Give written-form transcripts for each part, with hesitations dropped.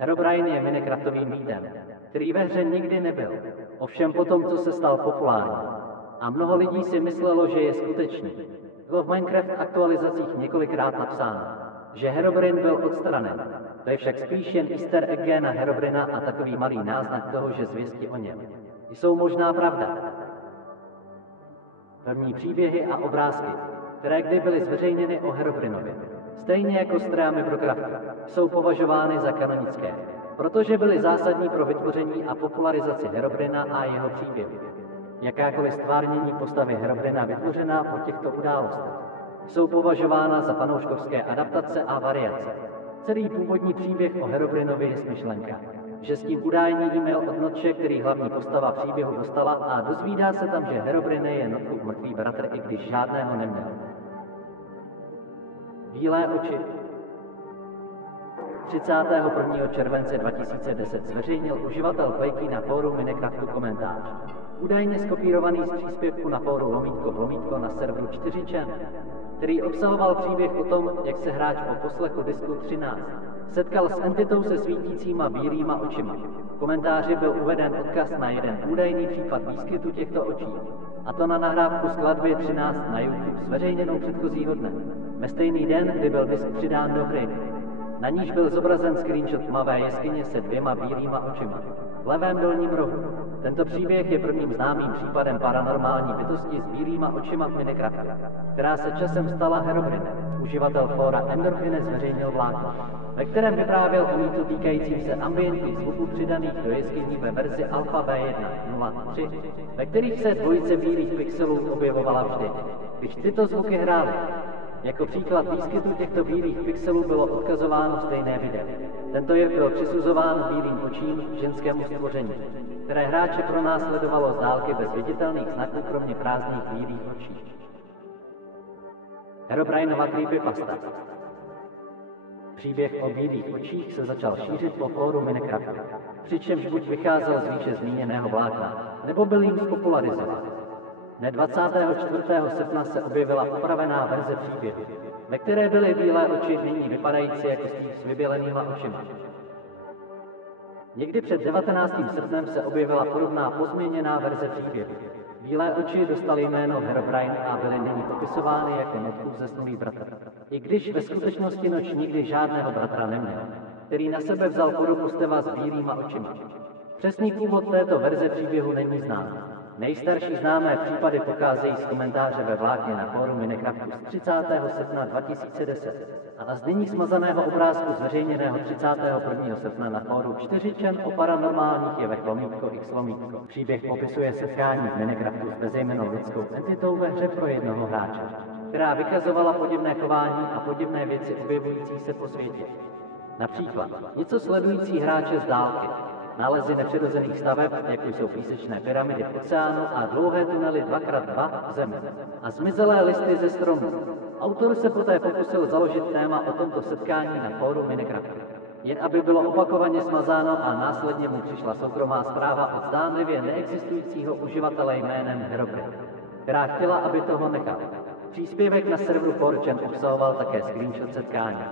Herobrine je Minecraftovým mýtem, který ve hře nikdy nebyl, ovšem potom, co se stal populární. A mnoho lidí si myslelo, že je skutečný. Bylo v Minecraft aktualizacích několikrát napsáno, že Herobrine byl odstranen. To je však spíš jen easter egg na Herobrina a takový malý náznak toho, že zvěsti o něm jsou možná pravda. První příběhy a obrázky, které kdy byly zveřejněny o Herobrinovi, stejně jako s Trojami Brocraftu, jsou považovány za kanonické, protože byly zásadní pro vytvoření a popularizaci Herobrina a jeho příběhu. Jakákoliv stvárnění postavy Herobrina vytvořená po těchto událostech jsou považována za fanouškovské adaptace a variace. Celý původní příběh o Herobrinovi je smyšlenka, že s tím údajný e-mail od Notche, který hlavní postava příběhu dostala, a dozvídá se tam, že Herobrine je Notchův mrtvý bratr, i když žádného neměl. Bílé oči. 31. července 2010 zveřejnil uživatel Playky na fóru Minecraftu komentář, údajně skopírovaný z příspěvku na fóru // na serveru 4chan, který obsahoval příběh o tom, jak se hráč po poslechu disku 13 setkal s entitou se svítícíma bílýma očima. V komentáři byl uveden odkaz na jeden údajný případ výskytu těchto očí, a to na nahrávku skladby 13 na YouTube zveřejněnou předchozího dne, ve stejný den, kdy byl disk přidán do hry. Na níž byl zobrazen screenshot tmavé jeskyně se dvěma bílýma očima v levém dolním rohu. Tento příběh je prvním známým případem paranormální bytosti s bílýma očima v Minecraftu, která se časem stala Herobrinem. Uživatel fóra Endorphine zveřejnil vlákno, ve kterém vyprávěl o mýtu týkajícím se ambientních zvuků přidaných do jeskyní ve verzi Alpha B1.0.3, ve kterých se dvojice bílých pixelů objevovala vždy, když tyto zvuky hrály. Jako příklad výskytu těchto bílých pixelů bylo odkazováno stejné video. Tento jev byl přisuzován bílým očím ženskému stvoření, které hráče pronásledovalo z dálky bez viditelných znaků kromě prázdných bílých očí. Herobrineova creepypasta. Příběh o bílých očích se začal šířit po fóru Minecraftu, přičemž buď vycházel z výše zmíněného vlákna, nebo byl jim spopularizován. Dne 24. srpna se objevila upravená verze příběhu, ve které byly bílé oči nyní vypadající jako Steve s vybělenýma očima. Někdy před 19. srpnem se objevila podobná pozměněná verze příběhu. Bílé oči dostaly jméno Herobrine a byly nyní popisovány jako Notchův zesnulý bratr. I když ve skutečnosti Notch nikdy žádného bratra neměl, který na sebe vzal podobu Steva s bílýma očima. Přesný původ této verze příběhu není znám. Nejstarší známé případy pocházejí z komentáře ve vlákně na fóru Minecraftu z 30. srpna 2010 a z nyní smazaného obrázku zveřejněného 31. srpna na fóru 4chan o paranormálních jevech /x. Příběh popisuje setkání v Minecraftu s bezejmennou lidskou entitou ve hře pro jednoho hráče, která vykazovala podivné chování a podivné věci objevující se po světě. Například něco sledující hráče z dálky, nálezy nepřirozených staveb, jako jsou písečné pyramidy v oceánu a dlouhé tunely 2x2 v zemi, a zmizelé listy ze stromů. Autor se poté pokusil založit téma o tomto setkání na fóru Minecraftu, jen aby bylo opakovaně smazáno a následně mu přišla soukromá zpráva od zdánlivě neexistujícího uživatele jménem Herobrine, která chtěla, aby toho nechal. Příspěvek na serveru 4chan obsahoval také screenshot setkání,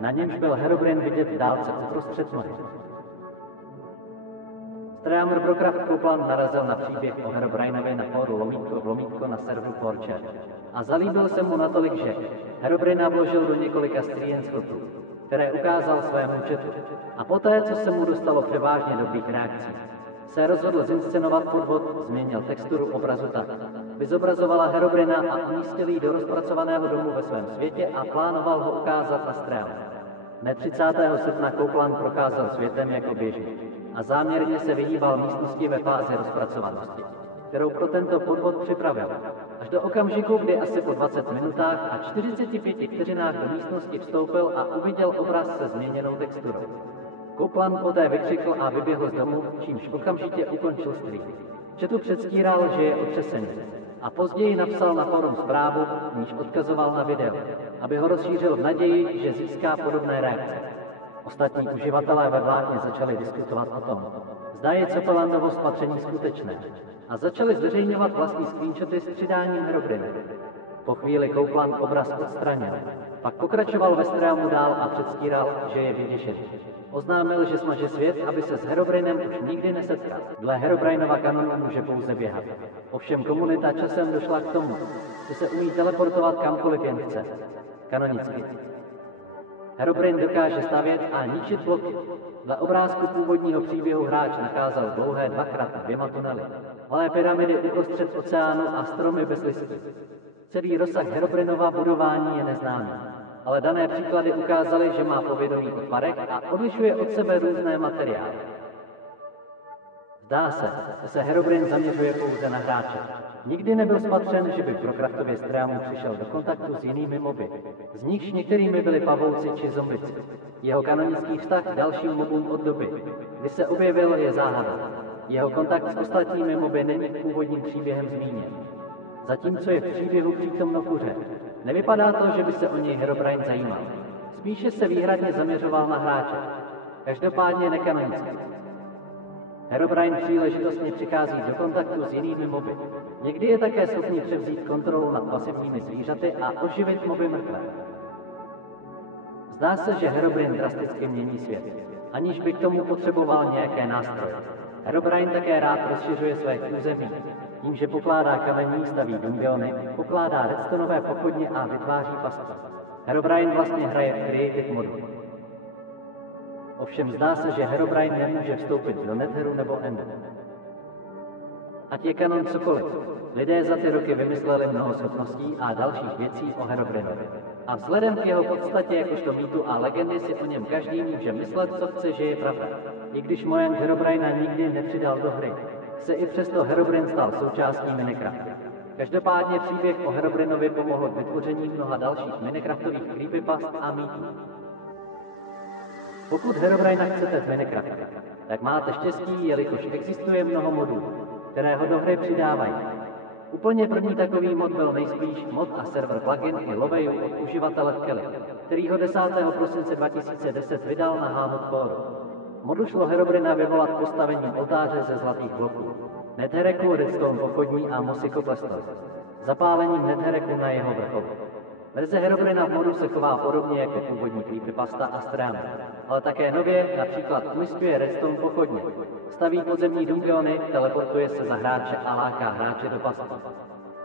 na němž byl Herobrine vidět v dálce uprostřed nohy. Trojamr Brocraft Coupland narazil na příběh o Herobrinovi na fóru // na serveru 4chan a zalíbil se mu natolik, že Herobrina vložil do několika screenshotů, které ukázal svému chatu, a poté, co se mu dostalo převážně dobrých reakcí, se rozhodl zinscenovat podvod, změnil texturu obrazu tak, aby zobrazovala Herobrina a umístil ji do rozpracovaného domu ve svém světě a plánoval ho ukázat na streamu. Dne 30. srpna Coupland procházel světem jako běžně a záměrně se vyhýbal místnosti ve fázi rozpracovanosti, kterou pro tento podvod připravil, až do okamžiku, kdy asi po 20 minutách a 45 vteřinách do místnosti vstoupil a uviděl obraz se změněnou texturou. Coupland poté vykřikl a vyběhl z domu, čímž okamžitě ukončil stream. Chatu předstíral, že je otřesený, a později napsal na fórum zprávu, v níž odkazoval na video, aby ho rozšířil v naději, že získá podobné reakce. Ostatní uživatelé ve vlákně začali diskutovat o tom, zda je Copelandovo spatření skutečné, a začali zveřejňovat vlastní screenshoty s přidáním Herobrina. Po chvíli Coupland obraz odstranil, pak pokračoval ve streamu dál a předstíral, že je vyděšený. Oznámil, že smaže svět, aby se s Herobrinem už nikdy nesetkal. Dle Herobrineova kanonu může pouze běhat. Ovšem komunita časem došla k tomu, že se umí teleportovat kamkoliv jen chce. Kanonicky. Herobrine dokáže stavět a ničit bloky. Dle obrázku původního příběhu hráč nacházel dlouhé 2x2 tunely, malé pyramidy uprostřed oceánu a stromy bez listů. Celý rozsah Herobrinova budování je neznámý, ale dané příklady ukázaly, že má povědomí o tvarech a odlišuje od sebe různé materiály. Zdá se, že se Herobrine zaměřuje pouze na hráče. Nikdy nebyl spatřen, že by pro Kraftově Streamu přišel do kontaktu s jinými moby. Z nichž některými byli pavouci či zombici. Jeho kanonický vztah k dalším mobům od doby, kdy se objevil, je záhadou. Jeho kontakt s ostatními moby není původním příběhem zmíněn. Zatímco je v příběhu přítomno kuře, nevypadá to, že by se o něj Herobrine zajímal. Spíše se výhradně zaměřoval na hráče. Každopádně nekanonicky. Herobrine příležitostně přichází do kontaktu s jinými moby. Někdy je také schopný převzít kontrolu nad pasivními zvířaty a oživit moby mrtvé. Zdá se, že Herobrine drasticky mění svět, aniž by k tomu potřeboval nějaké nástroje. Herobrine také rád rozšiřuje své území, tím, že pokládá kamení, staví dungeony, pokládá redstonové pochodně a vytváří pastvy. Herobrine vlastně hraje v Creative modu. Ovšem zdá se, že Herobrine nemůže vstoupit do Netheru nebo Endu. Ať je kanon cokoliv, lidé za ty roky vymysleli mnoho schopností a dalších věcí o Herobrinovi. A vzhledem k jeho podstatě jakožto mýtu a legendy si o něm každý může myslet, co chce, že je pravda. I když Mojang Herobrina nikdy nepřidal do hry, se i přesto Herobrine stal součástí Minecraftu. Každopádně příběh o Herobrinovi pomohl k vytvoření mnoha dalších Minecraftových creepypast a mýtů. Pokud Herobrina chcete v Minecraftu, tak máte štěstí, jelikož existuje mnoho modů, které ho do hry přidávají. Úplně první takový mod byl nejspíš mod a server plugin i Loveju od uživatele Kelly, který ho 10. prosince 2010 vydal na Hamut Foru. Modu šlo Herobrina vyvolat postavením oltáře ze zlatých bloků, Nethereku, redstone pochodní a mossy koplestov, zapálením Nethereku na jeho vrcholu. Verze Herobrina v modu se chová podobně jako původní creepypasta a Stream, ale také nově například umisťuje redstone pochodně, staví podzemní dungeony, teleportuje se za hráče a láká hráče do pastí.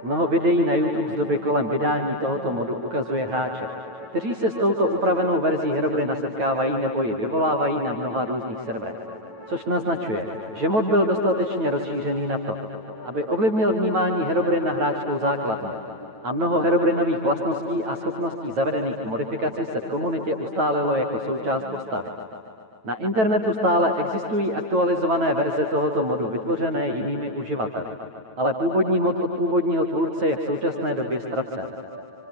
Mnoho videí na YouTube z doby kolem vydání tohoto modu ukazuje hráče, kteří se s touto upravenou verzí Herobrina setkávají nebo ji vyvolávají na mnoha různých serverech. Což naznačuje, že mod byl dostatečně rozšířený na to, aby ovlivnil vnímání Herobrine na hráčskou základnu. A mnoho Herobrinových vlastností a schopností zavedených k modifikaci se v komunitě ustálilo jako součást postavy. Na internetu stále existují aktualizované verze tohoto modu vytvořené jinými uživateli, ale původní mod od původního tvůrce je v současné době ztracen.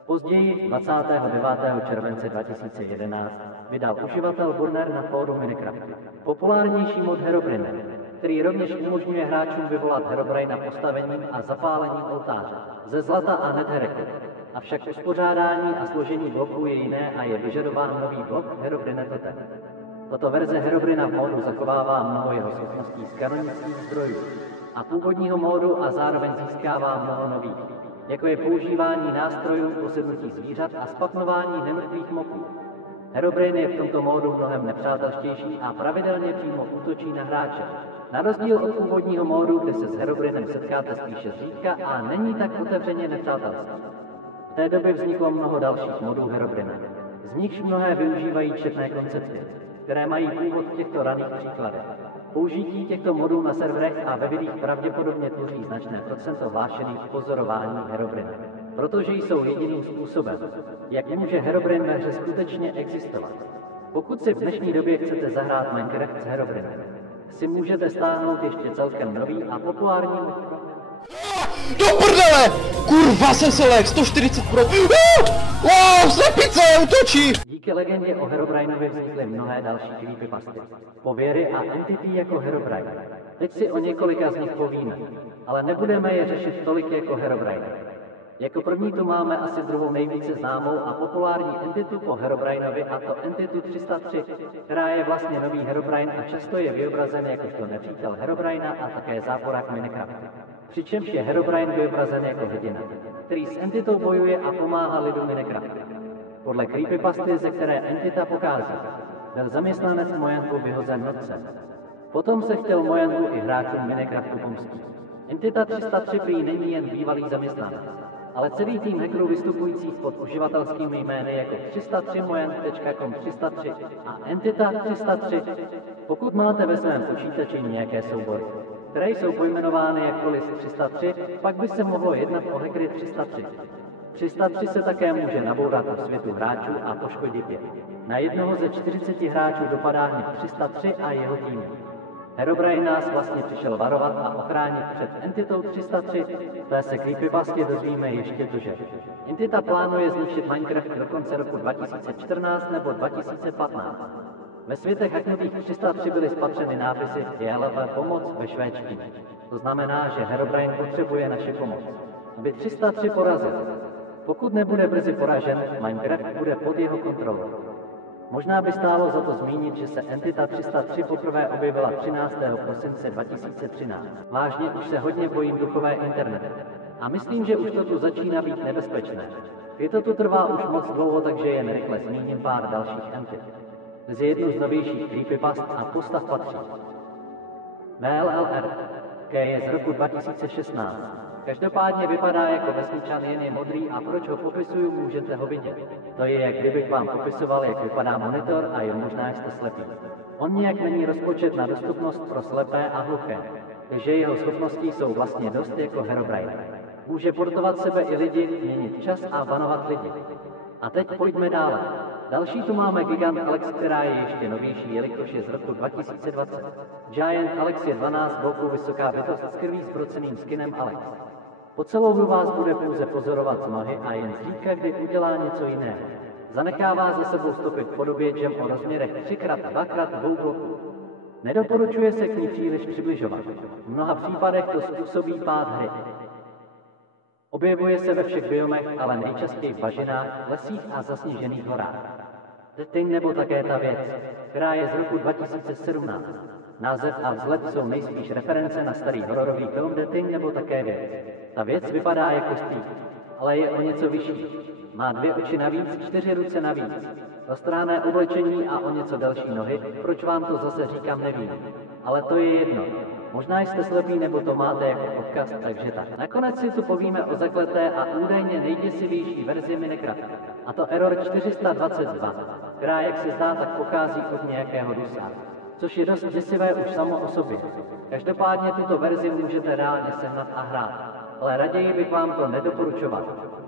Později, 29. července 2011, vydal uživatel Burner na fóru Minecraftu populárnější mod Herobrine, který rovněž umožňuje hráčům vyvolat Herobrina postavením a zapálením oltáře ze zlata a Nethereku. Avšak uspořádání a složení bloků je jiné a je vyžadován nový blok Herobrine Totem. Tato verze Herobrina v módu zachovává mnoho jeho schopností z kanonických zdrojů a původního módu a zároveň získává mnoho nových, jako je používání nástrojů, posednutí zvířat a spapnování nemrtvých mobů. Herobrine je v tomto módu mnohem nepřátelštější a pravidelně přímo útočí na hráče. Na rozdíl od původního módu, kde se s Herobrinem setkáte spíše zřídka a není tak otevřeně nepřátelský. V té době vzniklo mnoho dalších modů Herobrina, z nichž mnohé využívají četné koncepty, které mají původ v těchto raných příkladech. Použití těchto modů na serverech a ve videích pravděpodobně tvoří značné procento hlášených pozorování Herobrina, protože jsou jediným způsobem, jak může Herobrine ve hře skutečně existovat. Pokud si v dnešní době chcete zahrát Minecraft s Herobrinem, si můžete stáhnout ještě celkem nový a populární Do prdele! Kurva, jsem se lek, 140 pro... Wow, slepice, útočí! Díky legendě o Herobrinovi vznikly mnohé další creepypasty, pověry a entity jako Herobrine. Teď si o několika z nich povíme, ale nebudeme je řešit tolik jako Herobrine. Jako první tu máme asi druhou nejvíce známou a populární entitu po Herobrinovi, a to entitu 303, která je vlastně nový Herobrine a často je vyobrazen jakožto nepřítel Herobrina a také záporák Minecraftu. Přičemž je Herobrine vyobrazen jako hrdina, který s entitou bojuje a pomáhá lidu Minecraftu. Podle creepypasty, ze které entita pochází, byl zaměstnanec Mojangu vyhozen notcem. Potom se chtěl Mojangu i hráčům Minecraftu pomstit. Entita 303 prý není jen bývalý zaměstnanec, ale celý tým hackerů vystupujících pod uživatelskými jmény jako 303mojang.com 303 a Entita 303. Pokud máte ve svém počítači nějaké soubory, které jsou pojmenovány jako list 303, pak by se mohlo jednat o hackery 303. 303 se také může nabourat do světu hráčů a poškodit je. Na jednoho ze 40 hráčů dopadá hněv 303 a jeho tým. Herobrine nás vlastně přišel varovat a ochránit před Entitou 303, té se creepypastě dozvíme ještě duže. Entita plánuje zničit Minecraft do konce roku 2014 nebo 2015. Ve světech hacknutých 303 byly spatřeny nápisy JLP pomoc ve švédštině. To znamená, že Herobrine potřebuje naši pomoc, aby 303 porazil. Pokud nebude brzy poražen, Minecraft bude pod jeho kontrolou. Možná by stálo za to zmínit, že se Entita 303 poprvé objevila 13. prosince 2013. Vážně už se hodně bojím duchové internetu. A myslím, že už to tu začíná být nebezpečné. To tu trvá už moc dlouho, takže jen rychle zmíním pár dalších entit. Mezi jednu z novějších creepypast a postav patří VLLR, které je z roku 2016. Každopádně vypadá jako vesničan, jen je modrý a proč ho popisuju, můžete ho vidět. To je, jak kdybych vám popisoval, jak vypadá monitor a je možná, jste slepý. On nějak není rozpočet na dostupnost pro slepé a hluché, takže jeho schopnosti jsou vlastně dost jako Herobrine. Může portovat sebe i lidi, měnit čas a banovat lidi. A teď pojďme dále. Další tu máme Gigant Alex, která je ještě novější, jelikož je z roku 2020. Giant Alex je 12 bloků vysoká bytost s krví zbroceným skinem Alex. Po celou dobu vás bude pouze pozorovat z nohy a jen zřídka, kdy udělá něco jiného. Zanechává za sebou stopy v podobě gem o rozměrech 3x2x2 bloků. Nedoporučuje se k ní příliš přibližovat. V mnoha případech to způsobí pád hry. Objevuje se ve všech biomech, ale nejčastěji v bažinách, lesích a zasněžených horách. The Thing nebo také ta věc, která je z roku 2017. Název a vzhled jsou nejspíš reference na starý hororový film The Thing nebo také věc. Ta věc vypadá jako Steve, ale je o něco vyšší. Má 2 oči navíc, 4 ruce navíc, roztrhané oblečení a o něco delší nohy, proč vám to zase říkám, nevím. Ale to je jedno. Možná jste slepí nebo to máte jako odkaz, takže tak. Nakonec si tu povíme o zakleté a údajně nejděsivější verzi Minecrafta. A to Error 422, která, jak se zdá, tak pochází od nějakého dusa. Což je dost děsivé už samo o sobě. Každopádně tuto verzi můžete reálně sehnat a hrát. Ale raději bych vám to nedoporučoval,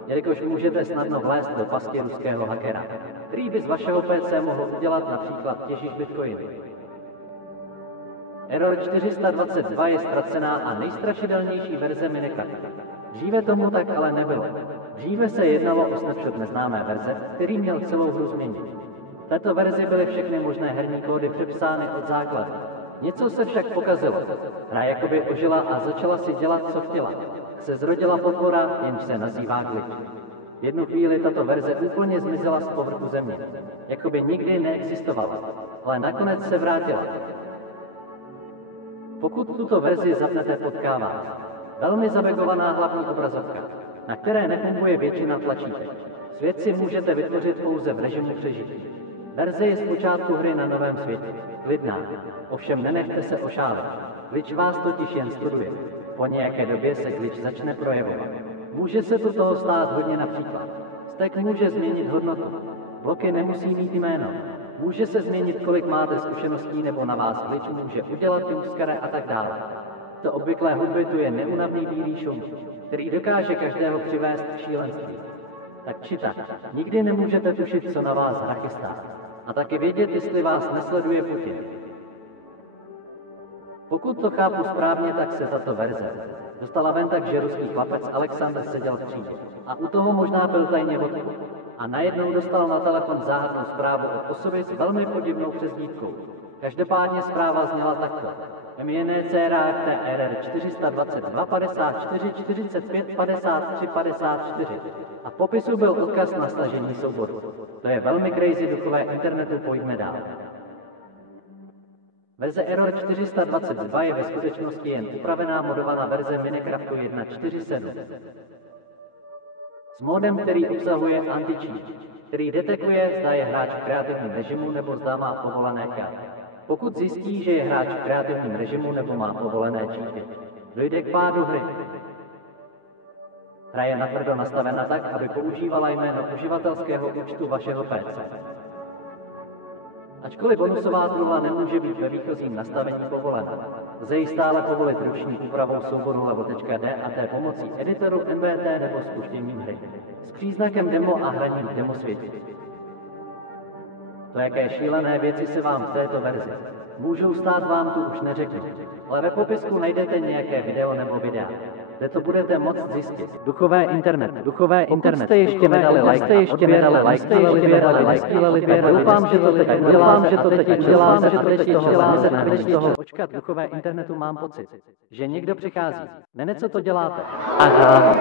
jelikož můžete snadno vlézt do pasti ruského hackera, který by z vašeho PC mohl udělat například těžiš bitcoiny. Error 422 je ztracená a nejstrašidelnější verze Minecrafta. Dříve tomu tak ale nebylo. Dříve se jednalo o snapshot neznámé verze, který měl celou hru změnit. V této verzi byly všechny možné herní kódy přepsány od základu. Něco se však pokazilo. Hra jakoby ožila a začala si dělat, co chtěla. Se zrodila potvora, jenž se nazývá glitch. V jednu chvíli tato verze úplně zmizela z povrchu země. Jakoby nikdy neexistovala, ale nakonec se vrátila. Pokud tuto verzi zapnete, potkáváte velmi zabegovaná hlavní obrazovka, na které nefunguje většina tlačítek. Svět si můžete vytvořit pouze v režimu přežití. Verze je z počátku hry na novém světě, klidná, ovšem nenechte se ošálit. Glitch vás totiž jen studuje. Po nějaké době se glitch začne projevovat. Může se tu toho stát hodně například. Stack může změnit hodnotu. Bloky nemusí mít jméno. Může se změnit, kolik máte zkušeností, nebo na vás glitch může udělat jumpscare a tak dále. To obvyklé hudby tu je neunavný bílý šum, který dokáže každého přivést k šílenství. Tak či tak, nikdy nemůžete tušit, co na vás hra chystá. A taky vědět, jestli vás nesleduje Putin. Pokud to chápu správně, tak se tato verze dostala ven tak, že ruský chlapec Alexander seděl v třídě. A u toho možná byl tajně odkud. A najednou dostal na telefon záhadnou zprávu od osoby s velmi podivnou přezdívkou. Každopádně zpráva zněla takto. MNCRAFTRR 422 54 45 53 54. A v popisu byl odkaz na stažení souboru. To je velmi crazy, duchové internetu, pojďme dál. Verze Error 422 je ve skutečnosti jen upravená modovaná verze Minecraftu 1.4.7. S modem, který obsahuje anti-cheat. který detekuje, zda je hráč v kreativním režimu nebo zda má povolené cheaty. Pokud zjistí, že je hráč v kreativním režimu nebo má povolené cheaty, dojde k pádu hry. Hra je natvrdo nastavena tak, aby používala jméno uživatelského účtu vašeho PC. Ačkoliv bonusová truhla nemůže být ve výchozím nastavení povolena, lze ji stále povolit ruční úpravou souboru level.d a té pomocí editoru NVT nebo spuštěním hry s příznakem demo a hraním v demo světě. To, jaké šílené věci se vám v této verzi můžou stát, vám tu už neřeknu, ale ve popisku najdete nějaké video nebo videa, kde to budete moct zjistit. Duchové internet. Pokud jste ještě nedali like, doufám, že to teď uděláte. Počkat, duchové internetu mám pocit, že někdo přichází. Ne, co to děláte? Aha.